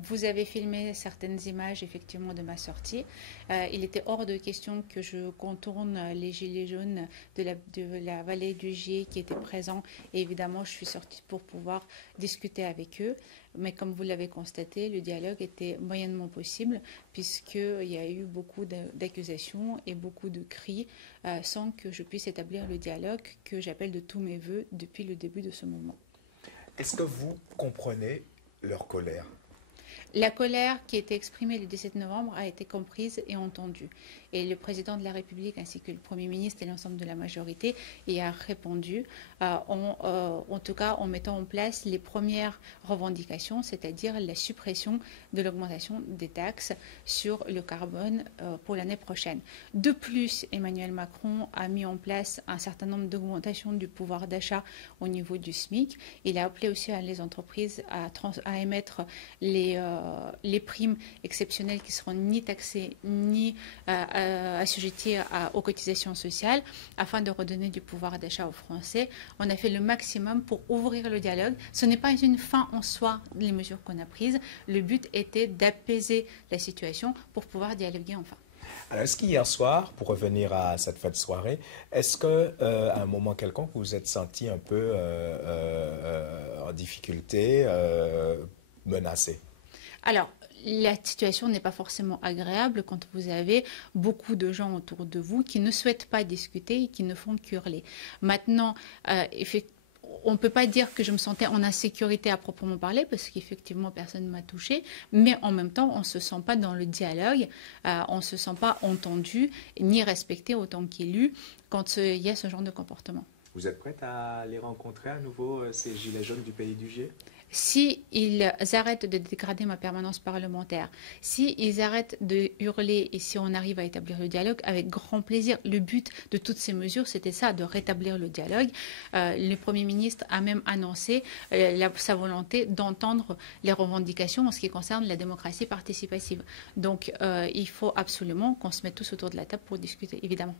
Vous avez filmé certaines images effectivement de ma sortie. Il était hors de question que je contourne les gilets jaunes de la vallée du Gier qui étaient présents. Et évidemment, je suis sortie pour pouvoir discuter avec eux. Mais comme vous l'avez constaté, le dialogue était moyennement possible puisqu'il y a eu beaucoup d'accusations et beaucoup de cris sans que je puisse établir le dialogue que j'appelle de tous mes voeux depuis le début de ce mouvement. Est-ce que vous comprenez leur colère? La colère qui a été exprimée le 17 novembre a été comprise et entendue. Et le président de la République ainsi que le Premier ministre et l'ensemble de la majorité y a répondu, en tout cas en mettant en place les premières revendications, c'est-à-dire la suppression de l'augmentation des taxes sur le carbone pour l'année prochaine. De plus, Emmanuel Macron a mis en place un certain nombre d'augmentations du pouvoir d'achat au niveau du SMIC. Il a appelé aussi les entreprises à émettre les primes exceptionnelles qui seront ni taxées ni assujetties aux cotisations sociales afin de redonner du pouvoir d'achat aux Français. On a fait le maximum pour ouvrir le dialogue. Ce n'est pas une fin en soi, les mesures qu'on a prises. Le but était d'apaiser la situation pour pouvoir dialoguer enfin. Alors, est-ce qu'hier soir, pour revenir à cette fête soirée, est-ce qu'à un moment quelconque, vous vous êtes senti un peu en difficulté, menacé? Alors, la situation n'est pas forcément agréable quand vous avez beaucoup de gens autour de vous qui ne souhaitent pas discuter et qui ne font qu'hurler. Maintenant, on ne peut pas dire que je me sentais en insécurité à proprement parler parce qu'effectivement personne ne m'a touchée, mais en même temps on ne se sent pas dans le dialogue, on ne se sent pas entendu ni respecté autant qu'élu quand il y a ce genre de comportement. Vous êtes prête à les rencontrer à nouveau, ces gilets jaunes du pays du Gier? S'ils arrêtent de dégrader ma permanence parlementaire, s'ils arrêtent de hurler et si on arrive à établir le dialogue, avec grand plaisir. Le but de toutes ces mesures, c'était ça, de rétablir le dialogue. Le Premier ministre a même annoncé sa volonté d'entendre les revendications en ce qui concerne la démocratie participative. Donc, il faut absolument qu'on se mette tous autour de la table pour discuter, évidemment.